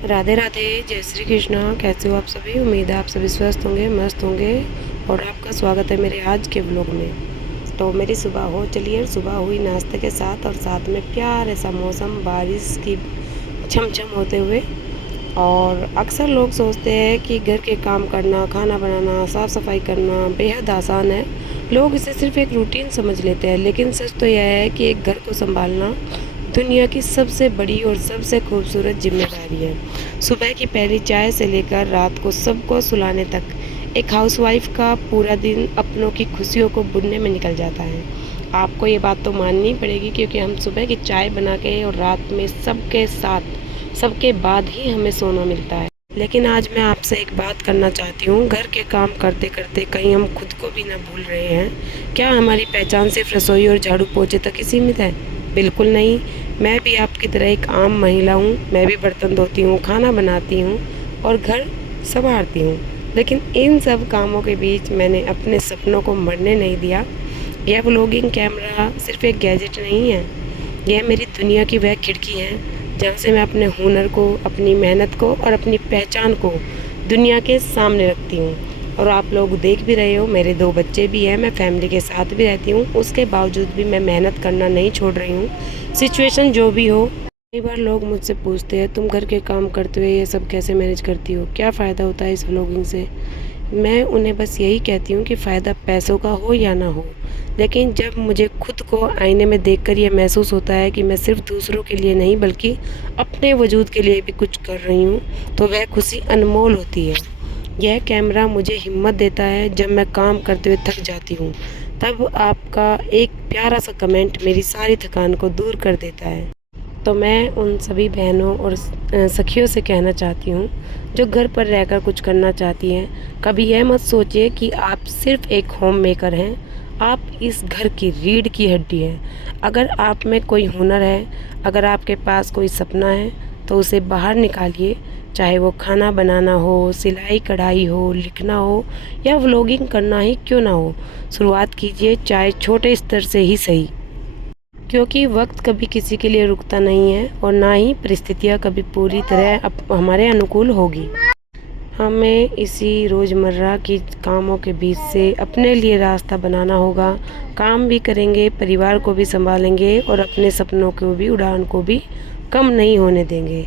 राधे राधे, जय श्री कृष्णा। कैसे हो आप सभी? उम्मीद है आप सभी स्वस्थ होंगे, मस्त होंगे। और आपका स्वागत है मेरे आज के व्लॉग में। तो मेरी सुबह हो चली है, सुबह हुई नाश्ते के साथ और साथ में प्यारे सा मौसम, बारिश की छमछम होते हुए। और अक्सर लोग सोचते हैं कि घर के काम करना, खाना बनाना, साफ़ सफाई करना बेहद आसान है। लोग इसे सिर्फ एक रूटीन समझ लेते हैं, लेकिन सच तो यह है कि एक घर को संभालना दुनिया की सबसे बड़ी और सबसे खूबसूरत जिम्मेदारी है। सुबह की पहली चाय से लेकर रात को सबको सुलाने तक एक हाउसवाइफ का पूरा दिन अपनों की खुशियों को बुनने में निकल जाता है। आपको ये बात तो माननी पड़ेगी, क्योंकि हम सुबह की चाय बना के और रात में सबके साथ सबके बाद ही हमें सोना मिलता है। लेकिन आज मैं आपसे एक बात करना चाहती हूँ। घर के काम करते करते कहीं हम खुद को भी ना भूल रहे हैं? क्या हमारी पहचान सिर्फ रसोई और झाड़ू पोछे तक ही सीमित है? बिल्कुल नहीं। मैं भी आपकी तरह एक आम महिला हूँ। मैं भी बर्तन धोती हूँ, खाना बनाती हूँ और घर संवारती हूँ। लेकिन इन सब कामों के बीच मैंने अपने सपनों को मरने नहीं दिया। यह व्लॉगिंग कैमरा सिर्फ एक गैजेट नहीं है, यह मेरी दुनिया की वह खिड़की है जहाँ से मैं अपने हुनर को, अपनी मेहनत को और अपनी पहचान को दुनिया के सामने रखती हूँ। और आप लोग देख भी रहे हो, मेरे 2 बच्चे भी हैं, मैं फैमिली के साथ भी रहती हूँ। उसके बावजूद भी मैं मेहनत करना नहीं छोड़ रही हूँ, सिचुएशन जो भी हो। कई बार लोग मुझसे पूछते हैं, तुम घर के काम करते हुए ये सब कैसे मैनेज करती हो? क्या फ़ायदा होता है इस व्लॉगिंग से? मैं उन्हें बस यही कहती हूँ कि फ़ायदा पैसों का हो या ना हो, लेकिन जब मुझे खुद को आईने में देखकर ये महसूस होता है कि मैं सिर्फ दूसरों के लिए नहीं बल्कि अपने वजूद के लिए भी कुछ कर रही हूँ, तो वह खुशी अनमोल होती है। यह कैमरा मुझे हिम्मत देता है जब मैं काम करते हुए थक जाती हूँ। तब आपका एक प्यारा सा कमेंट मेरी सारी थकान को दूर कर देता है। तो मैं उन सभी बहनों और सखियों से कहना चाहती हूँ जो घर पर रहकर कुछ करना चाहती हैं, कभी यह मत सोचिए कि आप सिर्फ एक होम मेकर हैं। आप इस घर की रीढ़ की हड्डी हैं। अगर आप में कोई हुनर है, अगर आपके पास कोई सपना है, तो उसे बाहर निकालिए। चाहे वो खाना बनाना हो, सिलाई कढ़ाई हो, लिखना हो या व्लॉगिंग करना ही क्यों ना हो, शुरुआत कीजिए, चाहे छोटे स्तर से ही सही। क्योंकि वक्त कभी किसी के लिए रुकता नहीं है और ना ही परिस्थितियाँ कभी पूरी तरह हमारे अनुकूल होगी। हमें इसी रोज़मर्रा की कामों के बीच से अपने लिए रास्ता बनाना होगा। काम भी करेंगे, परिवार को भी संभालेंगे और अपने सपनों को भी, उड़ान को भी कम नहीं होने देंगे।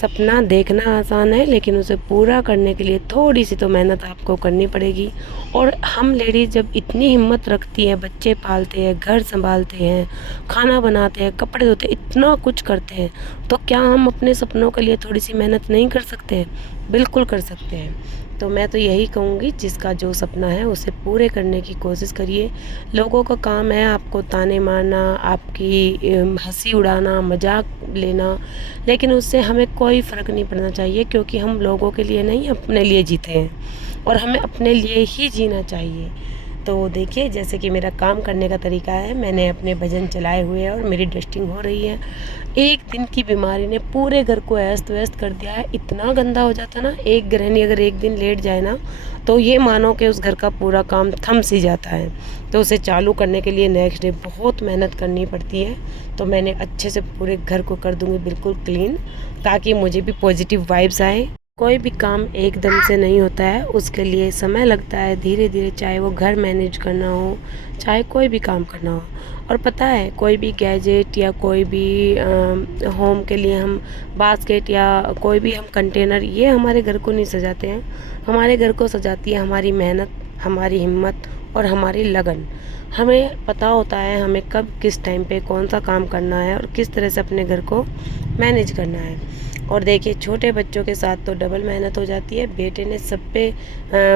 सपना देखना आसान है, लेकिन उसे पूरा करने के लिए थोड़ी सी तो मेहनत आपको करनी पड़ेगी। और हम लेडीज़ जब इतनी हिम्मत रखती हैं, बच्चे पालते हैं, घर संभालते हैं, खाना बनाते हैं, कपड़े धोते हैं, इतना कुछ करते हैं, तो क्या हम अपने सपनों के लिए थोड़ी सी मेहनत नहीं कर सकते हैं? बिल्कुल कर सकते हैं। तो मैं तो यही कहूँगी, जिसका जो सपना है उसे पूरे करने की कोशिश करिए। लोगों का काम है आपको ताने मारना, आपकी हंसी उड़ाना, मजाक लेना, लेकिन उससे हमें कोई फ़र्क नहीं पड़ना चाहिए, क्योंकि हम लोगों के लिए नहीं, अपने लिए जीते हैं और हमें अपने लिए ही जीना चाहिए। तो देखिए, जैसे कि मेरा काम करने का तरीका है, मैंने अपने भजन चलाए हुए हैं और मेरी डस्टिंग हो रही है। एक दिन की बीमारी ने पूरे घर को अस्त व्यस्त कर दिया है। इतना गंदा हो जाता ना, एक गृहिणी अगर एक दिन लेट जाए ना, तो ये मानो कि उस घर का पूरा काम थम सी जाता है। तो उसे चालू करने के लिए नेक्स्ट डे बहुत मेहनत करनी पड़ती है। तो मैंने अच्छे से पूरे घर को कर दूँगी बिल्कुल क्लीन, ताकि मुझे भी पॉजिटिव वाइब्स आए। कोई भी काम एकदम से नहीं होता है, उसके लिए समय लगता है, धीरे धीरे, चाहे वो घर मैनेज करना हो, चाहे कोई भी काम करना हो। और पता है, कोई भी गैजेट या कोई भी होम के लिए हम बास्केट या कोई भी हम कंटेनर, ये हमारे घर को नहीं सजाते हैं। हमारे घर को सजाती है हमारी मेहनत, हमारी हिम्मत और हमारी लगन। हमें पता होता है हमें कब किस टाइम पे कौन सा काम करना है और किस तरह से अपने घर को मैनेज करना है। और देखिए, छोटे बच्चों के साथ तो डबल मेहनत हो जाती है। बेटे ने सब पे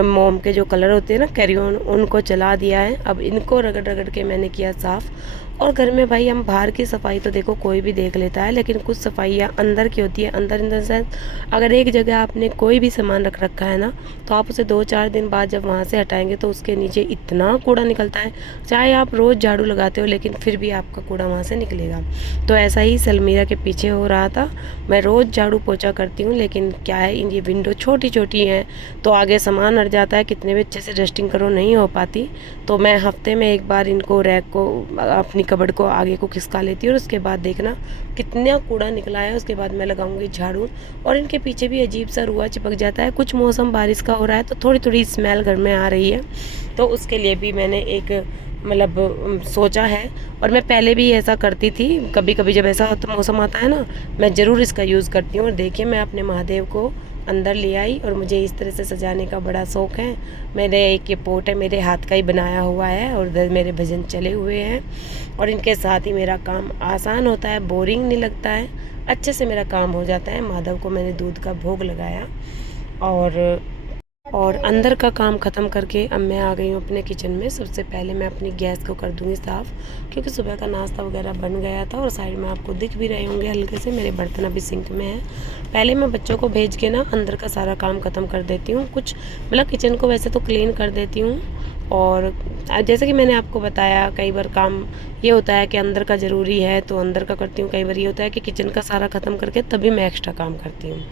मोम के जो कलर होते हैं ना, कैरी ऑन, उनको चला दिया है। अब इनको रगड़ रगड़ के मैंने किया साफ़। और घर में भाई, हम बाहर की सफाई तो देखो कोई भी देख लेता है, लेकिन कुछ सफाइयाँ अंदर की होती है। अंदर इन द सेंस, अगर एक जगह आपने कोई भी सामान रख रखा है ना, तो आप उसे 2-4 दिन बाद जब वहाँ से हटाएंगे तो उसके नीचे इतना कूड़ा निकलता है। चाहे आप रोज़ झाड़ू लगाते हो, लेकिन फिर भी आपका कूड़ा वहाँ से निकलेगा। तो ऐसा ही सलमीरा के पीछे हो रहा था। मैं रोज़ झाड़ू पोछा करती हूँ, लेकिन क्या है, इन ये विंडो छोटी छोटी हैं तो आगे सामान अड़ जाता है, कितने भी अच्छे से डस्टिंग करो नहीं हो पाती। तो मैं हफ्ते में एक बार इनको, रैक को, अपनी कबर्ड को आगे को खिसका लेती हूँ और उसके बाद देखना कितना कूड़ा निकला है। उसके बाद मैं लगाऊंगी झाड़ू। और इनके पीछे भी अजीब सा रुआ चिपक जाता है। कुछ मौसम बारिश का हो रहा है तो थोड़ी थोड़ी स्मेल घर में आ रही है, तो उसके लिए भी मैंने एक मतलब सोचा है। और मैं पहले भी ऐसा करती थी, कभी कभी जब ऐसा तो मौसम आता है ना, मैं ज़रूर इसका यूज़ करती हूँ। और देखिए मैं अपने महादेव को अंदर ले आई और मुझे इस तरह से सजाने का बड़ा शौक़ है। मेरे एक ये पोट है, मेरे हाथ का ही बनाया हुआ है और इधर मेरे भजन चले हुए हैं। और इनके साथ ही मेरा काम आसान होता है, बोरिंग नहीं लगता है, अच्छे से मेरा काम हो जाता है। माधव को मैंने दूध का भोग लगाया और अंदर का काम ख़त्म करके अब मैं आ गई हूँ अपने किचन में। सबसे पहले मैं अपनी गैस को कर दूँगी साफ़, क्योंकि सुबह का नाश्ता वगैरह बन गया था। और साइड में आपको दिख भी रहे होंगे हल्के से मेरे बर्तन अभी सिंक में है। पहले मैं बच्चों को भेज के ना अंदर का सारा काम ख़त्म कर देती हूँ। कुछ मतलब किचन को वैसे तो क्लीन कर देती हूँ। और जैसे कि मैंने आपको बताया, कई बार काम ये होता है कि अंदर का ज़रूरी है तो अंदर का करती हूँ, कई बार ये होता है कि किचन का सारा ख़त्म करके तभी मैं एक्स्ट्रा काम करती हूँ।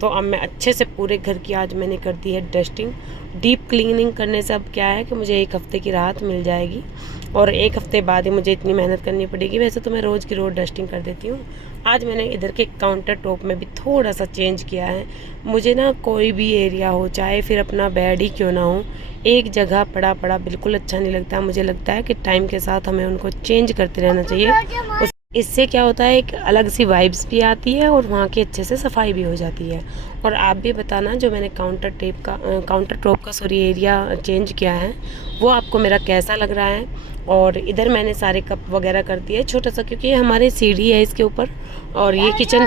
तो अब मैं अच्छे से पूरे घर की आज मैंने कर दी है डस्टिंग। डीप क्लीनिंग करने से अब क्या है कि मुझे 1 हफ़्ते की राहत मिल जाएगी और 1 हफ़्ते बाद ही मुझे इतनी मेहनत करनी पड़ेगी। वैसे तो मैं रोज़ की रोज़ डस्टिंग कर देती हूँ। आज मैंने इधर के काउंटर टॉप में भी थोड़ा सा चेंज किया है। मुझे ना कोई भी एरिया हो, चाहे फिर अपना बेड ही क्यों ना हो, एक जगह पड़ा पड़ा बिल्कुल अच्छा नहीं लगता। मुझे लगता है कि टाइम के साथ हमें उनको चेंज करते रहना चाहिए। इससे क्या होता है, एक अलग सी वाइब्स भी आती है और वहाँ की अच्छे से सफाई भी हो जाती है। और आप भी बताना जो मैंने काउंटर टॉप का एरिया चेंज किया है वो आपको मेरा कैसा लग रहा है। और इधर मैंने सारे कप वगैरह कर दिए छोटा सा, क्योंकि ये हमारी सीढ़ी है इसके ऊपर और ये किचन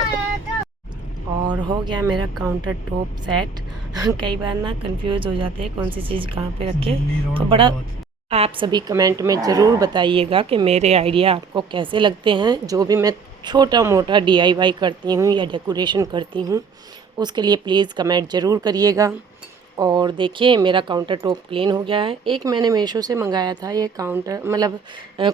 और हो गया मेरा काउंटर टॉप सेट। कई बार ना कंफ्यूज हो जाते हैं कौन सी चीज़ कहाँ पे रखें, तो बड़ा आप सभी कमेंट में ज़रूर बताइएगा कि मेरे आइडिया आपको कैसे लगते हैं। जो भी मैं छोटा मोटा DIY करती हूँ या डेकोरेशन करती हूँ उसके लिए प्लीज़ कमेंट ज़रूर करिएगा। और देखिए मेरा काउंटर टॉप क्लीन हो गया है। एक मैंने मीशो से मंगाया था ये काउंटर मतलब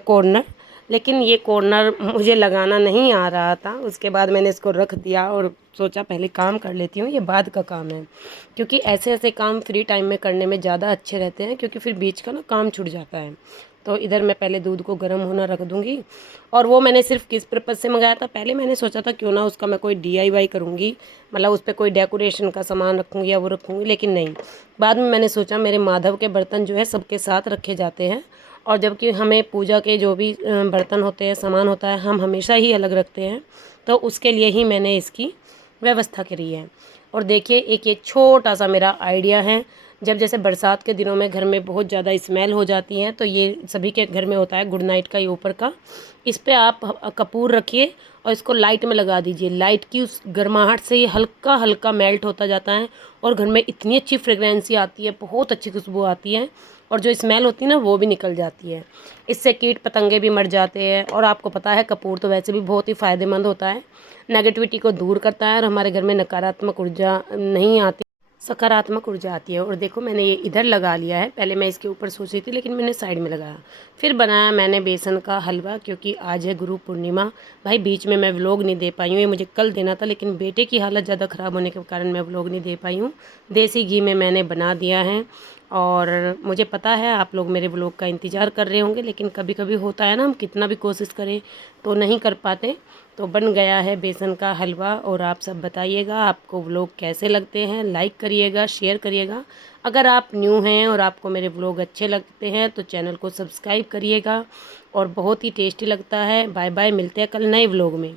कॉर्नर, लेकिन ये कॉर्नर मुझे लगाना नहीं आ रहा था। उसके बाद मैंने इसको रख दिया और सोचा पहले काम कर लेती हूँ, ये बाद का काम है। क्योंकि ऐसे ऐसे काम फ्री टाइम में करने में ज़्यादा अच्छे रहते हैं, क्योंकि फिर बीच का ना काम छूट जाता है। तो इधर मैं पहले दूध को गर्म होना रख दूँगी। और वो मैंने सिर्फ किस पर्पज़ से मंगाया था, पहले मैंने सोचा था क्यों ना उसका मैं कोई DIY करूँगी, मतलब उस पर कोई डेकोरेशन का सामान रखूँगी या वो रखूँगी, लेकिन नहीं। बाद में मैंने सोचा मेरे माधव के बर्तन जो है सबके साथ रखे जाते हैं, और जबकि हमें पूजा के जो भी बर्तन होते हैं, सामान होता है, हम हमेशा ही अलग रखते हैं। तो उसके लिए ही मैंने इसकी व्यवस्था करी है। और देखिए एक ये छोटा सा मेरा आइडिया है, जब जैसे बरसात के दिनों में घर में बहुत ज़्यादा स्मेल हो जाती है, तो ये सभी के घर में होता है गुड नाइट का ये ऊपर का, इस पे आप कपूर रखिए और इसको लाइट में लगा दीजिए। लाइट की उस गर्माहट से ये हल्का हल्का मेल्ट होता जाता है और घर में इतनी अच्छी फ्रेगरेंसी आती है, बहुत अच्छी खुशबू आती है और जो स्मेल होती है ना वो भी निकल जाती है। इससे कीट पतंगे भी मर जाते हैं। और आपको पता है कपूर तो वैसे भी बहुत ही फ़ायदेमंद होता है, नेगेटिविटी को दूर करता है और हमारे घर में नकारात्मक ऊर्जा नहीं आती, सकारात्मक ऊर्जा आती है। और देखो मैंने ये इधर लगा लिया है, पहले मैं इसके ऊपर सोची थी लेकिन मैंने साइड में लगाया। फिर बनाया मैंने बेसन का हलवा, क्योंकि आज है गुरु पूर्णिमा। भाई बीच में मैं व्लॉग नहीं दे पाई हूँ, ये मुझे कल देना था लेकिन बेटे की हालत ज़्यादा ख़राब होने के कारण मैं व्लॉग नहीं दे पाई हूँ। देसी घी में मैंने बना दिया है और मुझे पता है आप लोग मेरे व्लॉग का इंतज़ार कर रहे होंगे, लेकिन कभी कभी होता है ना, हम कितना भी कोशिश करें तो नहीं कर पाते। तो बन गया है बेसन का हलवा। और आप सब बताइएगा आपको व्लॉग कैसे लगते हैं, लाइक करिएगा, शेयर करिएगा। अगर आप न्यू हैं और आपको मेरे व्लॉग अच्छे लगते हैं तो चैनल को सब्सक्राइब करिएगा। और बहुत ही टेस्टी लगता है। बाय बाय, मिलते हैं कल नए व्लॉग में।